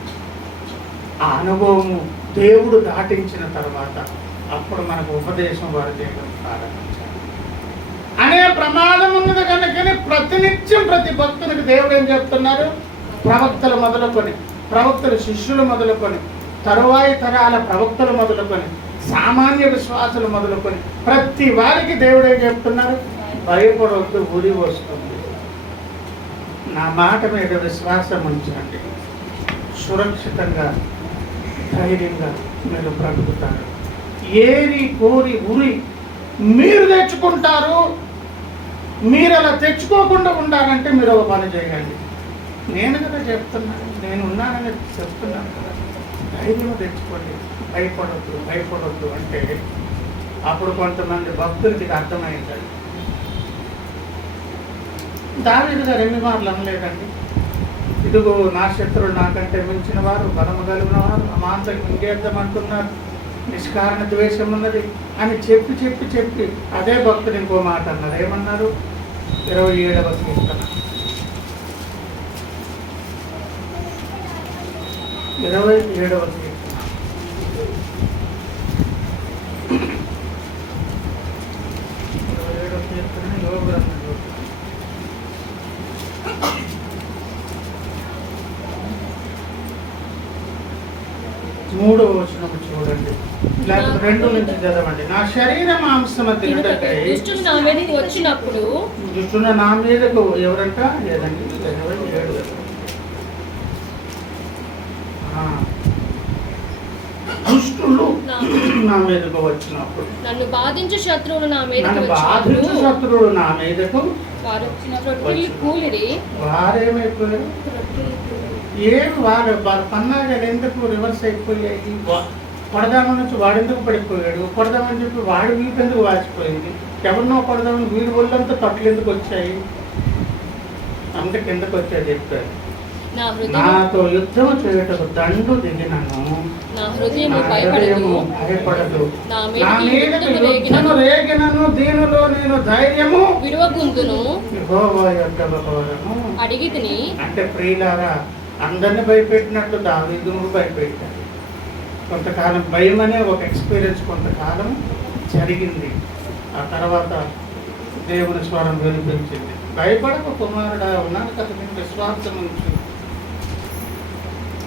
ఆ అనుభవము దేవుడు దాటించిన తర్వాత అప్పుడు మనకు ఉపదేశం వారు చేయడం ప్రారంభించారు అనే ప్రమాదం ఉన్నది కనుకనే ప్రతినిత్యం ప్రతి భక్తునికి దేవుడు ఏం చెప్తున్నారు? ప్రవక్తలు మొదలుకొని, ప్రవక్తల శిష్యులు మొదలుకొని, తరువాయి తరాల ప్రవక్తలు మొదలుకొని, సామాన్య విశ్వాసులు మొదలుకొని ప్రతి వారికి దేవుడు ఏం చెప్తున్నారు? భయపడవద్దు, ఉరి వస్తుంది, నా మాట మీద విశ్వాసం ఉంచండి, సురక్షితంగా ధైర్యంగా మీరు బ్రతుకుతారు. ఏరి కోరి ఉరి మీరు తెచ్చుకుంటారు. మీరు అలా తెచ్చుకోకుండా ఉండాలంటే మీరు ఒక పని చేయండి. నేను కదా చెప్తున్నాను, నేను ఉన్నానని చెప్తున్నాను కదా, ధైర్యం తెచ్చుకోండి, భయపడొద్దు భయపడొద్దు అంటే అప్పుడు కొంతమంది భక్తులకి అర్థమైంది. దావీదు గారు ఎన్ని మార్లు అనలేదండి, ఇదిగో నా శత్రువులు నాకంటే మించిన వారు, బలము కలిగిన వారు, అమాంతం ఇంకేద్దామంటున్నారు, నిష్కారణ ద్వేషం ఉన్నది అని చెప్పి చెప్పి చెప్పి అదే భక్తులు ఇంకో మాట అన్నారు. ఏమన్నారు? 27వ కీర్తన 27వ కీర్తన 27వ కీర్తన యోగ 3వ వచనం చూడండి, లేకపోతే 2 నుంచి చదవండి. నా శరీర మాంసమ తినుటకై దుష్టుడు నా మీదకి వచ్చినప్పుడు, దుష్టుడు నా మీదకు ఎవరంట? లేదండి 27. దుష్టులు నా మీదకు వచ్చినప్పుడు, నన్ను బాధించు శత్రువులు నా మీదకి నన్ను వచ్చినప్పుడు, బాధించు శత్రువులు నా మీదకు వారు రొట్టెలు కూలిరి. వారేమైపోయారు? ఏమి వారు పన్నాగాలు ఎందుకు రివర్స్ అయిపోయాయి? కొడదామని వచ్చి వాడెందుకు పడిపోయాడు? కొడదామని చెప్పి వాడు వీపెందుకు వాచిపోయింది? ఎవరినో కొడదామని వీడి ఒళ్ళంతా తట్లు ఎందుకు వచ్చాయి? అంత కిందకు వచ్చాయి చెప్పాడు. నాతో యుద్ధము చేయటకు దండు దిగినను, నా హృదయము భయపడదు, నా మీదకు యుద్ధము రేగినను, దీనిలో నేను ధైర్యము విడువకుందును యెహోవా యొక్క బలము అడిగితిని. అంటే ప్రియులారా, అందరిని భయపెట్టినట్టు దావీదును భయపెట్టాడు. కొంతకాలం భయం అనే ఒక ఎక్స్పీరియన్స్ కొంతకాలం జరిగింది. ఆ తర్వాత దేవుని స్వరం వినిపించింది, భయపడక కుమారుడా, ఉన్నాను కదా నేను విశ్వాసం ఉంచు.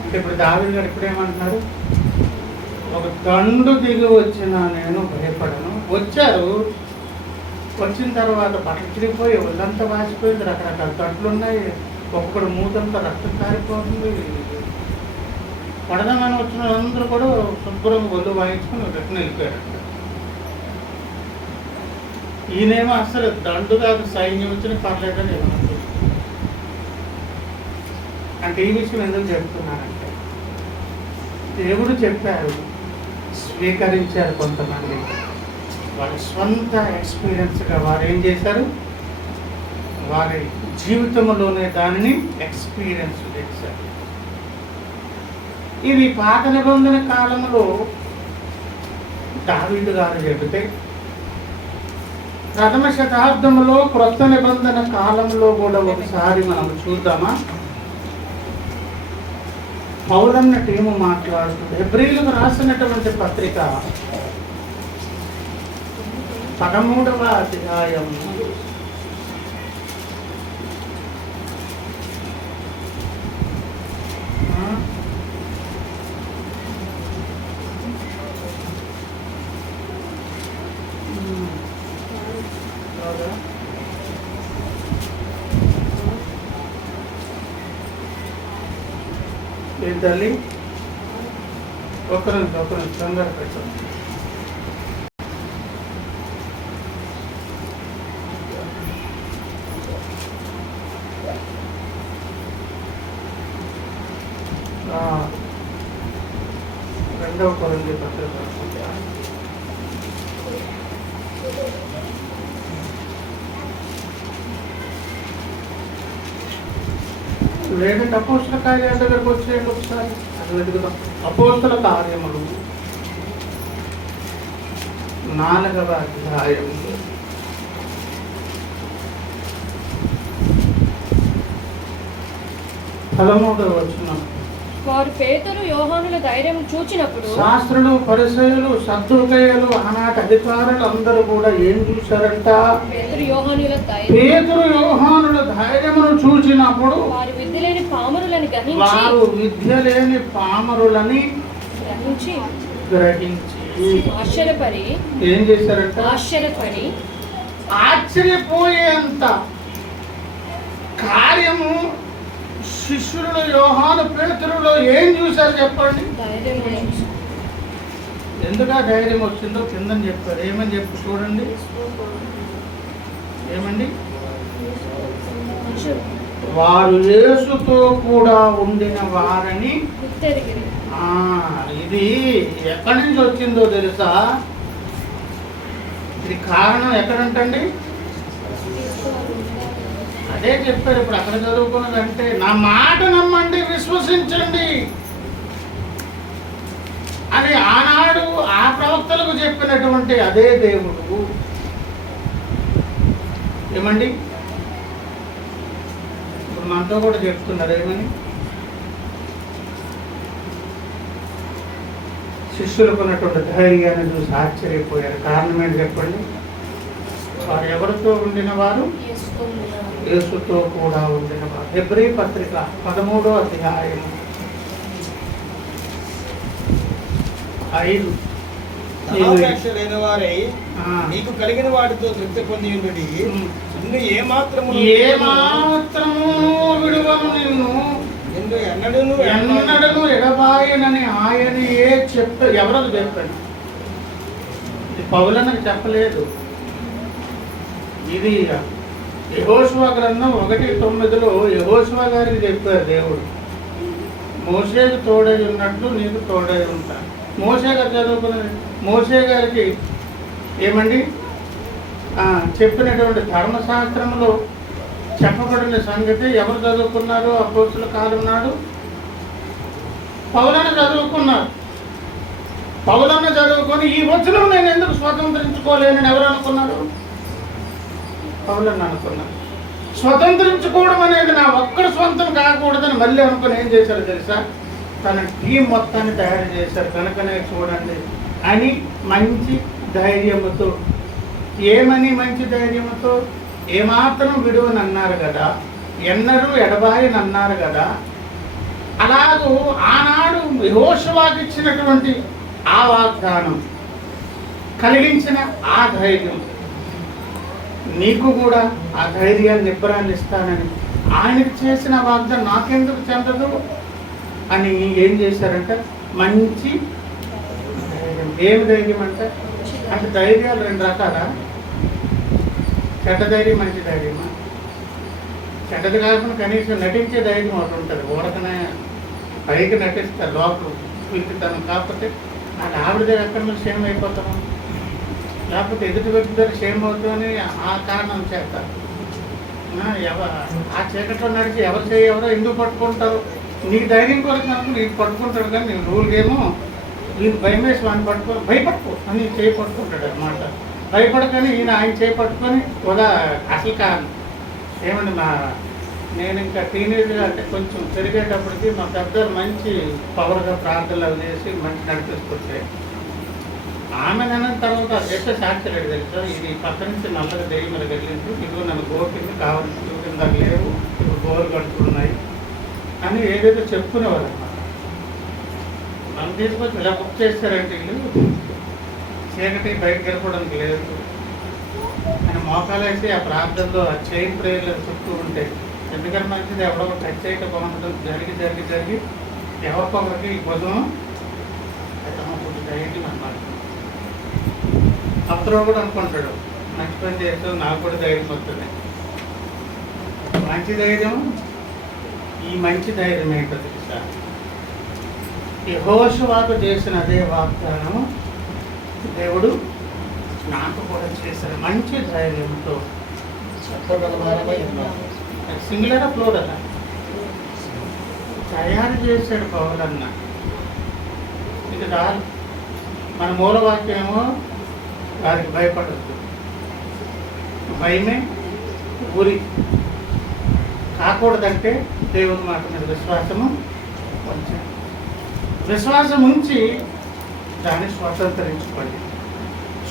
అంటే ఇప్పుడు దావీదు గారు ఇప్పుడేమంటున్నారు? ఒక దండు దిగి వచ్చిన నేను భయపడను. వచ్చారు, వచ్చిన తర్వాత బట్టలు చిరిగిపోయి ఒళ్ళంతా వాసిపోయింది, రకరకాల తట్లు ఉన్నాయి, ఒక్కొక్కడు మూతంతా రక్తం కారిపోతుంది. పడదామని వచ్చిన అందరూ కూడా శుభ్రంగా ఒళ్ళు వాయించుకుని రిటర్న్ వెళ్ళిపోయారంట. ఈయనేమో అసలు దండు కాదు, సైన్యం వచ్చిన పర్లేదని ఏమన్నా. అంటే ఈ విషయం ఎందుకు చెప్తున్నానంటే, దేవుడు చెప్పారు, స్వీకరించారు కొంతమంది, వాళ్ళ స్వంత ఎక్స్పీరియన్స్గా వారు ఏం చేశారు? వారి జీవితంలోనే దానిని ఎక్స్పీరియన్స్ చేశారు. ఇది పాత నిబంధన కాలంలో దావీదు గారు చెబితే, ప్రథమ శతాబ్దంలో క్రొత్త నిబంధన కాలంలో కూడా ఒకసారి మనం చూద్దామా? పౌలన్న టీము మాట్లాడుతుంది. హెబ్రీయులకు రాసినటువంటి పత్రిక 13వ అధ్యాయం 1 తల్లి ఒకరిని తొందర పెట్టండి. రెండవ కొరింథీ పత్రిక లేదంటే అపోస్తల కార్యాల దగ్గరకు వచ్చేయండి ఒకసారి, అది వెతుకుదాం. అపోస్తల కార్యములు 4వ అధ్యాయం 13వ వచనం. వారు పేతురు యోహానుల ధైర్యం చూచినప్పుడు శాస్త్రులు, పరిసయ్యులు, సద్దూకయ్యులు, ఆనాటి అధికారులు అందరూ కూడా ఏం చూశారంట? పేతురు యోహానుల ధైర్యం పేతురు యోహానుల ధైర్యమును చూచినప్పుడు వారు విద్య లేని పామరులను గ్రహించి వారు విద్య లేని పామరులని గ్రహించి ఆశ్చర్యపడి ఏం చేశారంట? ఆశ్చర్యపోయేంత కార్యము శిష్యులలో యోహాను, పేతురులో ఏం చూశారు చెప్పండి? ఎందుకు ఆ ధైర్యం వచ్చిందో కిందని చెప్పారు. ఏమని చెప్పి చూడండి, ఏమండి? వారు యేసుతో కూడా ఉండిన వారని. ఇది ఎక్కడి నుంచి వచ్చిందో తెలుసా? ఇది కారణం ఎక్కడంటండి? అదే చెప్పారు ఇప్పుడు అక్కడ చదువుకున్నదంటే, నా మాట నమ్మండి, విశ్వసించండి అని ఆనాడు ఆ ప్రవక్తలకు చెప్పినటువంటి అదే దేవుడు ఏమండి ఇప్పుడు మనతో కూడా చెప్తున్నారు. ఏమని? శిష్యులకు ఉన్నటువంటి ధైర్యాన్ని చూసి ఆశ్చర్యపోయారు. కారణం ఏంటి చెప్పండి? వారు ఎవరితో ఉండిన వారు? యేసుతో కూడా ఉండిన వారు. హెబ్రీ పత్రిక 13వ అధ్యాయం 5. ధనాపేక్ష లేని వారై నీకు కలిగిన వాటితో తృప్తి పొంది ఉండుడి. నిన్ను ఏమాత్రము విడువను, నిన్ను ఎన్నడను ఎడబాయనని ఆయనయే చెప్పారు. ఎవరికి చెప్పాడు? ఇది పౌలనకు చెప్పలేదు. ఇది యెహోషువ గ్రంథం 1:9లో యెహోషువ గారికి చెప్పారు దేవుడు. మోషేకు తోడై ఉన్నట్లు నీకు తోడై ఉంటా. మోషే గారు చదువుకున్నది. మోషే గారికి ఏమండి చెప్పినటువంటి ధర్మశాస్త్రంలో చెప్పబడిన సంగతి ఎవరు చదువుకున్నారు? అపోస్తుల కాలం నాడు పౌలను చదువుకున్నారు. పౌలను చదువుకొని ఈ వచనం నేను ఎందుకు స్వతంత్రించుకోలేనని ఎవరు అనుకున్నారు? పౌలను అనుకున్నారు. స్వతంత్రించుకోవడం అనేది నా ఒక్కడి సొంతం కాకూడదని మళ్ళీ అనుకుని ఏం చేశారు తెలుసా? తన టీం మొత్తాన్ని తయారు చేశారు. కనుకనే చూడండి అని మంచి ధైర్యముతో. ఏమని మంచి ధైర్యముతో? ఏమాత్రం విడువని అన్నారు కదా, ఎన్నడూ ఎడబాయని అన్నారు కదా. అలాగూ ఆనాడు యెహోషువకు ఇచ్చినటువంటి ఆ వాగ్దానం కలిగించిన ఆ ధైర్యం నీకు కూడా ఆ ధైర్యాన్ని నిబ్బరాన్ని ఇస్తానని ఆయనకు చేసిన వాగ్దానం నాకెందుకు చెందదు అని ఏం చేశారంటే మంచి ధైర్యం. ఏమి ధైర్యం అంటే ధైర్యాలు 2 రకాలా? చెడ్డ ధైర్యం, మంచి ధైర్యమా? చెడ్డది కాకుండా కనీసం నటించే ధైర్యం ఒకటి ఉంటుంది. ఊరకనే పైకి నటిస్తారు, లోపల పిలుపుతాను. కాకపోతే అది ఆవిడ దగ్గర ఎక్కడ మీద క్షేమం అయిపోతాము, లేకపోతే ఎదుటి వ్యక్తి దగ్గర క్షేమం అవుతుందని ఆ కారణం చేస్తారు. ఆ చీకట్లో నడిచి ఎవరు చేయవరో ఎందుకు పట్టుకుంటారు? నీ ధైర్యం కొరకు నాకు నీకు పట్టుకుంటాడు, కానీ నేను రూల్గేమో వీళ్ళు భయమేసి వాడిని పట్టుకో, భయపట్టుకో అని చేయి పట్టుకుంటాడు అనమాట. భయపడకని ఈయన ఆయన చేయి పట్టుకొని అసలు కాదు. ఏమండి నేను ఇంకా టీనేజ్గా అంటే కొంచెం పెరిగేటప్పటికి మా పెద్దలు మంచి పవర్గా ప్రార్థనలు చేసి మంచి నడిపిస్తుంటే ఆమె అన్న తర్వాత చేస్తే సాక్షి లేదు తెలుసా? ఇది పక్క నుంచి నల్లగా దెయ్యం మీద వెళ్ళింది, ఇదిగో నన్ను గోకింది, కావాల్సిన కింద లేవు, ఇప్పుడు గోరు కడుతున్నాయి అని ఏదైతే చెప్పుకునేవారు అన్నమాట. నన్ను తీసుకొచ్చి ఇలా బుక్ చేస్తారంటే వీళ్ళు చీకటి బయటకు వెళ్ళిపోవడానికి లేదు అని మోకాలేసి ఆ ప్రార్థనలో ఆ చైన్ ప్రేయర్లు చుట్టూ ఉంటాయి. ఎందుకంటే మంచిది ఎవరో టచ్ చేయక బాగుంటుంది. జరిగి జరిగి జరిగి ఎవరికొకరికి ఈ భుజం కొంచెం ధైర్యం అన్నమాట. అప్పుడు కూడా అనుకుంటాడు మంచి పని చేస్తాడు, నాకు కూడా ధైర్యం వస్తుంది. మంచి ధైర్యం, ఈ మంచి ధైర్యం ఏంటో తెలుసా? యెహోషువకు చేసిన అదే వాగ్దానం దేవుడు నాకు కూడా చేశాడు. మంచి ధైర్యంతో సింగులరా ఫ్లోరలా తయారు చేశాడు పౌలన్న. ఇది రాదు. మన మూలవాక్యమేమో వారికి భయపడద్దు, భయమే ఊరి కాకూడదంటే దేవుని మాట మీద విశ్వాసము కొంచెం విశ్వాసం ఉంచి దాన్ని స్వతంత్రించుకోండి.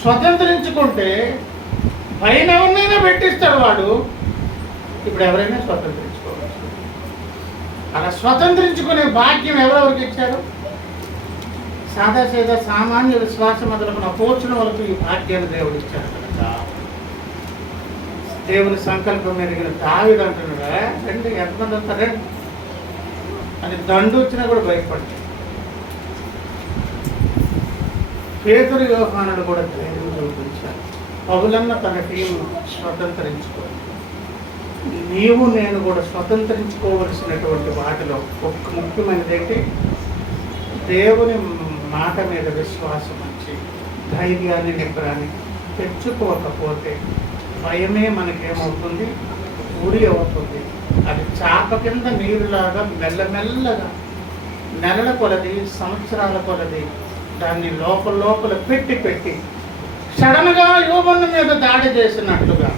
స్వతంత్రించుకుంటే పైన ఎవరినైనా పెట్టిస్తాడు వాడు. ఇప్పుడు ఎవరైనా స్వతంత్రించుకోవచ్చు. అలా స్వతంత్రించుకునే భాగ్యం ఎవరెవరికి ఇచ్చారు? సాదాసీదా సామాన్య విశ్వాసం మొదలుకున్న పోర్చున వాళ్ళకు ఈ భాగ్యాన్ని దేవుడు ఇచ్చాడు కనుక దేవుని సంకల్పం ఎరిగిన దావీదు అంటున్నాడా, రండి ఎంతమంది వస్తారండి అని దండు వచ్చినా కూడా భయపడ్డాడు. పేతురు యోహానుడు కూడా ధైర్యం చూపించారు. పౌలన్న తన టీంను స్వతంత్రించుకోవాలి. నీవు నేను కూడా స్వతంత్రించుకోవలసినటువంటి వాటిలో ఒక ముఖ్యమైనది ఏంటి? దేవుని మాట మీద విశ్వాసం వచ్చి ధైర్యాన్ని నిబ్బరాన్ని తెచ్చుకోకపోతే భయమే మనకేమవుతుంది? ఉరి అవుతుంది. అది చాప కింద నీరులాగా మెల్లమెల్లగా నెలల కొలది సంవత్సరాల కొలది దాన్ని లోపల పెట్టి సడన్గా యోబన్న మీద దాడి చేసినట్లుగా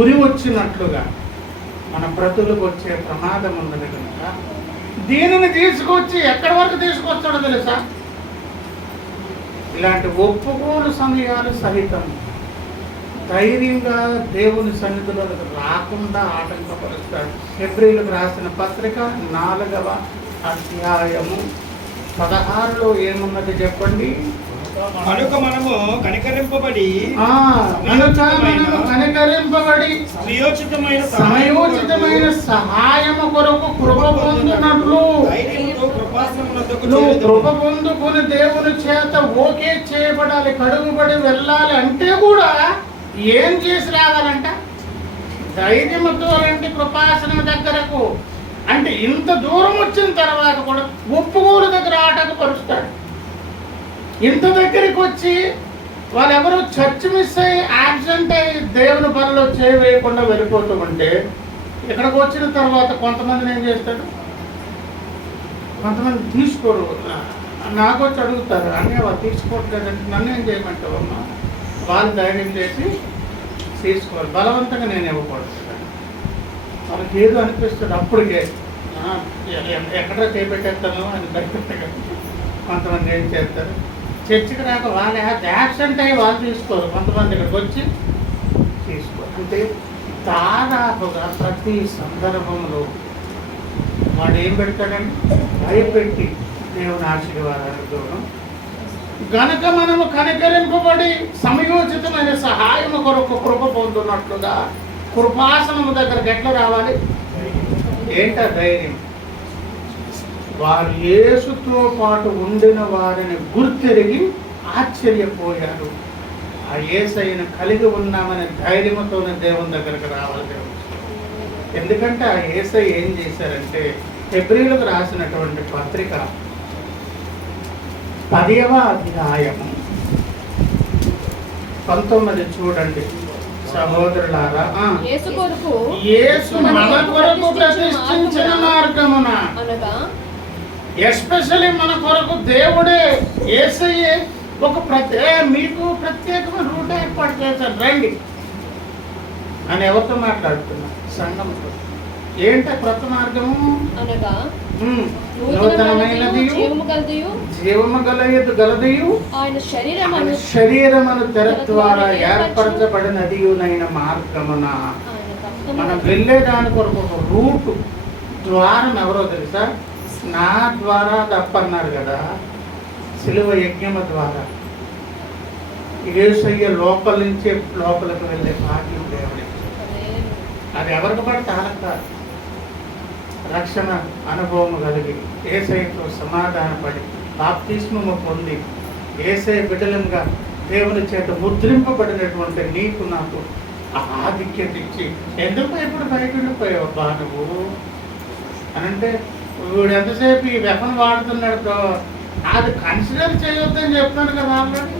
ఉరి వచ్చినట్లుగా మన బ్రతులకు వచ్చే ప్రమాదం ఉన్నది కనుక దీనిని తీసుకొచ్చి ఎక్కడి వరకు తీసుకొస్తాడో తెలుసా? ఇలాంటి ఒప్పుకోలు సమయాలు సహితం ధైర్యంగా దేవుని సన్నిధిలోకి రాకుండా ఆటంకపరుస్తాడు. హెబ్రీలకు రాసిన పత్రిక 4వ అధ్యాయము 16లో ఏమున్నది చెప్పండి? కనుక మనము కనికరింపబడి సమయోచితమైన సహాయము కొరకు కృప పొందినట్లు నువ్వు కృప పొందుకుని దేవుని చేత ఓకే చేయబడాలి, కడుగుబడి వెళ్ళాలి అంటే కూడా ఏం చేసి రావాలంట? ధైర్యంతో రండి కృపాసనం దగ్గరకు అంటే ఇంత దూరం వచ్చిన తర్వాత కూడా ఒప్పుకోలు దగ్గర ఆటంకపరుస్తాడు. ఇంత దగ్గరికి వచ్చి వాళ్ళెవరో చర్చ్ మిస్ అయ్యి యాబ్సెంట్ అయ్యి దేవుని పనిలో చేయవేయకుండా వెళ్ళిపోతూ ఉంటే ఇక్కడికి వచ్చిన తర్వాత కొంతమందిని ఏం చేస్తాడు? కొంతమంది తీసుకోరు. నాకు వచ్చి అడుగుతారు, అన్నీ వాళ్ళు తీసుకోవట్లేదంటే నన్ను ఏం చేయమంటావు అమ్మా? వాళ్ళు ధైర్యం చేసి తీసుకోవాలి. బలవంతంగా నేను ఇవ్వకూడదు. వాళ్ళకి ఏదో అనిపిస్తుంది అప్పటికే ఎక్కడ చేపెట్టేస్తాను అని భయపెట్టగా కొంతమంది ఏం చేస్తారు? చర్చికి రాక వాళ్ళ యాబ్సెంట్ అయ్యి వాళ్ళు తీసుకోరు, కొంతమంది ఇక్కడికి వచ్చి తీసుకోరు. అంటే దాదాపుగా ప్రతి సందర్భంలో వాడు ఏం పెడతాడండి? భయపెట్టి దేవుని ఆశీర్వాదాలకు దూరం. గనక మనము కనికరింపబడి సమయోచితమైన సహాయము కొరకు కృప పొందున్నట్లుగా కృపాసనము దగ్గరకు ఎట్లా రావాలి? ఏంట ధైర్యం? వారు యేసుతో పాటు ఉండిన వారిని గుర్తెరిగి ఆశ్చర్యపోయారు. ఆ యేసయ్యను కలిగి ఉన్నామనే ధైర్యంతోనే దేవుని దగ్గరకు రావాలి దేవుడు. ఎందుకంటే ఆ యేసయ్య ఏం చేశారంటే హెబ్రీలకు రాసినటువంటి పత్రిక 10వ అధ్యాయము 19 చూడండి సహోదరులారా. యేసు మన కొరకు ప్రతిష్ఠించిన మార్గమున ఎస్పెషల్లీ మన కొరకు దేవుడే యేసయ్యే ఒక మీకు ప్రత్యేకమైన రూట్ ఏర్పాటు చేశారు, రండి అని ఎవరితో మాట్లాడుతున్నారు? సంఘంతో. ఏంట క్రొత్త మార్గము అనగా నూతనమైనది జీవము గలదియు ఆయన శరీరమును తెర ద్వారా ఏర్పరచబడినదియునైన మార్గమున. మనం వెళ్ళేదాని కొరకు ఒక రూట్ ద్వారం ఎవరో తెలుసా? నా ద్వారా తప్పన్నారు కదా, సిలువ యజ్ఞము ద్వారా యేసయ్య లోపల నుంచే లోపలికి వెళ్ళే భాగ్యం దేవుడి. అది ఎవరికి పడితే ఆనక కాదు. రక్షణ అనుభవం కలిగి యేసయ్యతో సమాధానపడి బాప్తిస్మము పొంది యేసయ్య బిడ్డలంగా దేవుని చేత ముద్రింపబడినటువంటి నీకు నాకు ఆధిక్యత ఇచ్చి ఎందుకు ఇప్పుడు బయట ఉండిపోయావు బా నువ్వు అనంటే వీడు ఎంతసేపు ఈ వెపన్ వాడుతున్నాడు, అది కన్సిడర్ చేయొద్దని చెప్తాను కదా ఆల్రెడీ.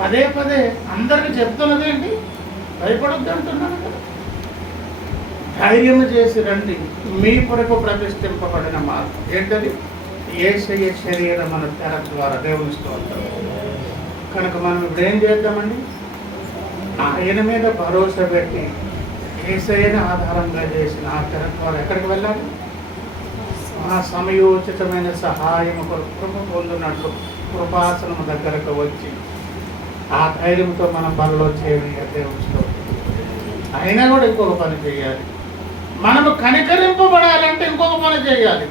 పదే అందరికి చెప్తున్నదేంటి? భయపడొద్దు అంటున్నాను కదా. ధైర్యం చేసి రండి, మీ కొరకు ప్రతిష్ఠింపబడిన మార్గం ఏంటది? యేసయ్య శరీరం మన తెర ద్వారా దేవుని స్తోత్రం. కనుక మనం ఇప్పుడు ఏం చేద్దామండి? ఆయన మీద భరోసా పెట్టి యేసయ్యను ఆధారంగా చేసిన ఆ తెర ద్వారా ఎక్కడికి వెళ్ళాలి? ఆ సమయోచితమైన సహాయం కొరకు కృప పొందినట్లు కృపాసనము దగ్గరకు వచ్చి ఆ ధైర్యంతో మనం బలలో చేయాలి దేవుడితో. అయినా కూడా ఇంకొక పని చేయాలి. మనము కనికరింపబడాలంటే ఇంకొక పని చేయాలి.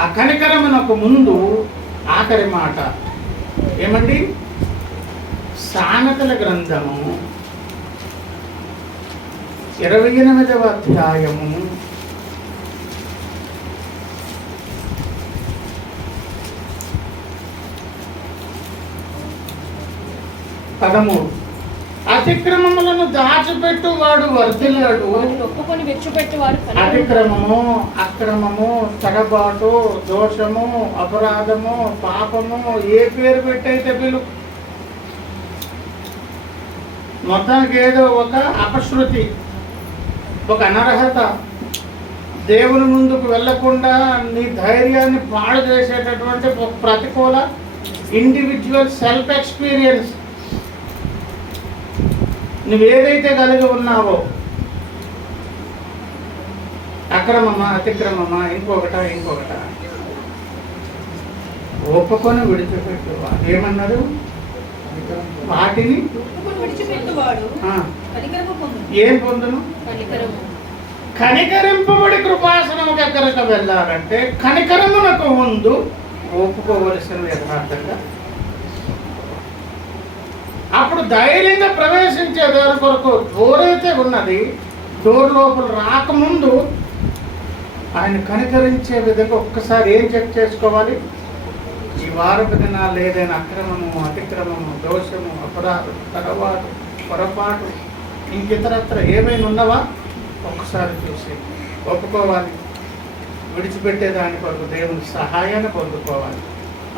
ఆ కనికరమునకు ముందు ఆఖరి మాట ఏమండి? సామెతల గ్రంథము 28వ అధ్యాయము 13. అతిక్రమములను దాచిపెట్టు వాడు వర్ధిల్లాడు. వాటిని ఒప్పుకొని విడిచిపెట్టువాడు కనికరింపబడును. అతిక్రమము, అక్రమము, తడబాటు, దోషము, అపరాధము, పాపము, ఏ పేరు పెట్టయితే పిలు, మొత్తానికి ఏదో ఒక అపశృతి, ఒక అనర్హత, దేవుని ముందుకు వెళ్లకుండా నీ ధైర్యాన్ని పాడు చేసేటటువంటి ఒక ప్రతికూల ఇండివిజువల్ సెల్ఫ్ ఎక్స్పీరియన్స్ నువ్వేదైతే కలిగి ఉన్నావో, అక్రమమా, అతిక్రమమా, ఇంకొకట ఒప్పుకొని విడిచిపెట్టు. ఏమన్నారు? వాటిని ఒప్పుకొని విడిచిపెట్టువాడు కనికరము పొందును. ఏం పొందును? కనికరము. కనికరింపబడి కృపాసనము దగ్గరకు వెళ్ళాలంటే కనికరమునకు ముందు ఒప్పుకోవలసిన యథార్థంగా, అప్పుడు ధైర్యంగా ప్రవేశించే దాని కొరకు డోర్ అయితే ఉన్నది, డోర్ లోపల రాకముందు ఆయన కనికరించే విధంగా ఒక్కసారి ఏం చెక్ చేసుకోవాలి? ఈ వారపు దినాలు ఏదైనా అక్రమము, అతిక్రమము, దోషము, అపరాధం, తడబాటు, పొరపాటు, ఇంకితరత్ర ఏమైనా ఉన్నవా ఒక్కసారి చూసి ఒప్పుకోవాలి. విడిచిపెట్టే దాని కొరకు దేవుని సహాయాన్ని పొందుకోవాలి.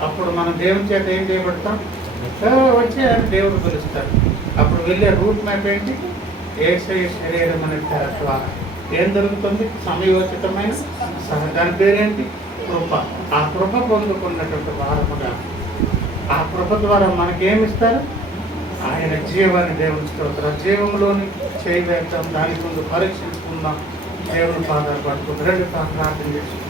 అప్పుడు మనం దేవుని చేత ఏం చేయబడతాం? వచ్చే అని దేవుడు పిలుస్తాడు. అప్పుడు వెళ్ళే రూట్ మ్యాప్ ఏంటి? యేసయ్య శరీరం అనే ద్వారా ఏం దొరుకుతుంది? సమయోచితమైన దాని పేరేంటి? కృప. ఆ కృప పొందుకున్నటువంటి వారముగా ఆ కృప ద్వారా మనకేమిస్తారు? ఆయన జీవాన్ని దేవుని స్తోత్రం. జీవంలోని చేయవేద్దాం, దాని ముందు పరీక్షించుకుందాం. దేవుని పాదాలు పట్టుకుని 2 ప్రార్థన చేసుకుందాం.